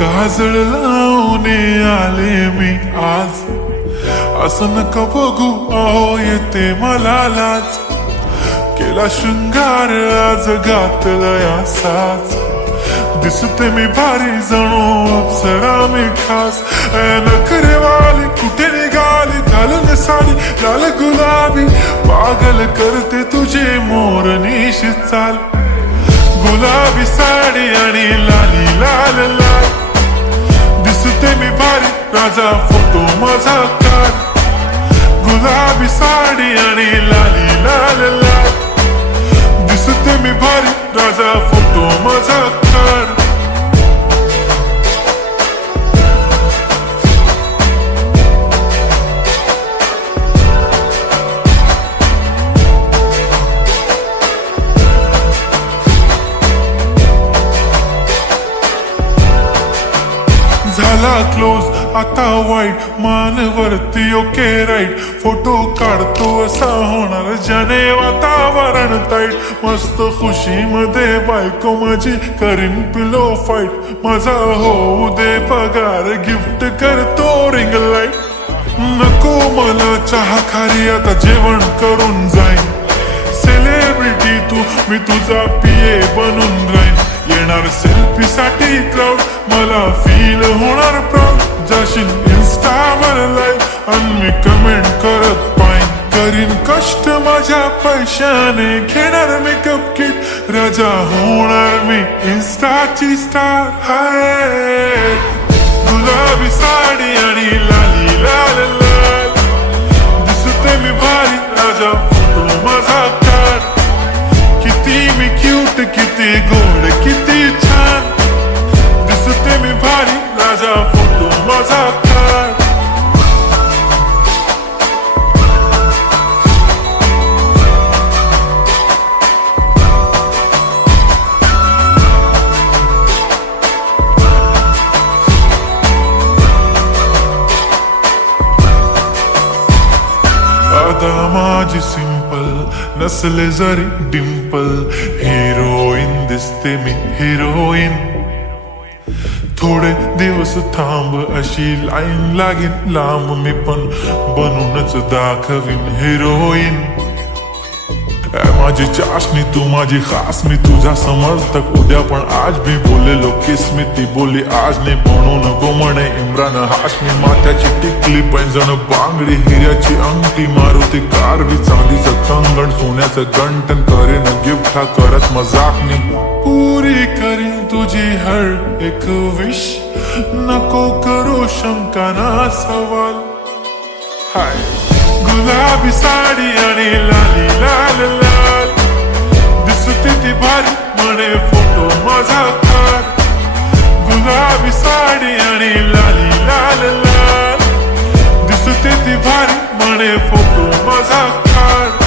काजळ लावून आले मी आज, असं नका बघू अहो येते मला लाज. केला शृंगार आज घातलाय असाच, दिसते मी भारी जणू अप्सरा मी खास. नखरेवाली कुठे निघाली घालून साडी लाल गुलाबी, पागल करते तुझे मोरनीश चाल. गुलाबी साडी आणि लाली लाल लाल, दिसते मी भारी राजा फोटो माझा काढ. गुलाबी साडी आणि लाली लाल लाल, दिसते मी भारी राजा फोटो माझा काढ. झाला क्लोज आता वाईट, मानवरती ओके राईट. फोटो काढतो असा होणार ज्याने वातावरण ताईट. मस्त खुशी मध्ये बायको माझी करीन पिलो फाईट. माझा होऊ दे पगार गिफ्ट करतो रिंग लाईट. नको मला चहा खारी आता जेवण करून जाईन. सेलिब्रिटी तू मी तुझा पिये बनून राहीन. येणार सेल्फी साठी क्राऊड मला फील होणार प्राऊड. जाशील इन्स्टावर लाईव्ह आणि मी कमेंट करत पाईन. करीन कष्ट माझ्या पैशाने घेणार मेकअप किट. राजा होणार मी इन्स्टाची स्टार. हाय गुलाबी साडी आणि लाली लाल लाल, दिसते मी भारी राजा फोटो माझा काढ. किती मी क्यूट किती गोड किती छान, दिसते मी भारी राजा फोटो माझा काढ. आता माझी सिंपल नसले जरी डिंपल, हिरोईन दिसते मी हिरोईन. थोडे दिवस थांब अशी लाईन लागेल लांब, मी पण बनूनच दाखवीन हिरोईन. माझी चाशनी तू माझी खास, मी तुझा समर्थक उद्या पण आज भी बोलेलो किस्मी. ती बोली आज नाही बनून नको म्हणे इम्रान हाशमी. माथ्याची टिकली पैंजण बांगडी हिऱ्याची अंगठी, मारुती कारवी चांदीचं कंगण सोन्याचं गंटन. करीन गिफ्ट हा करत मजाकनी, पुरी करीन तुझी हर एक विश. नको करू शंका ना सवाल. हाय गुलाबी साडी आणि लाली लाल लाल, दिसते ती भारी म्हणे फोटो माझा काढ. गुलाबी साडी आणि लाली लाल लाल, दिसते ती भारी म्हणे फोटो माझा काढ.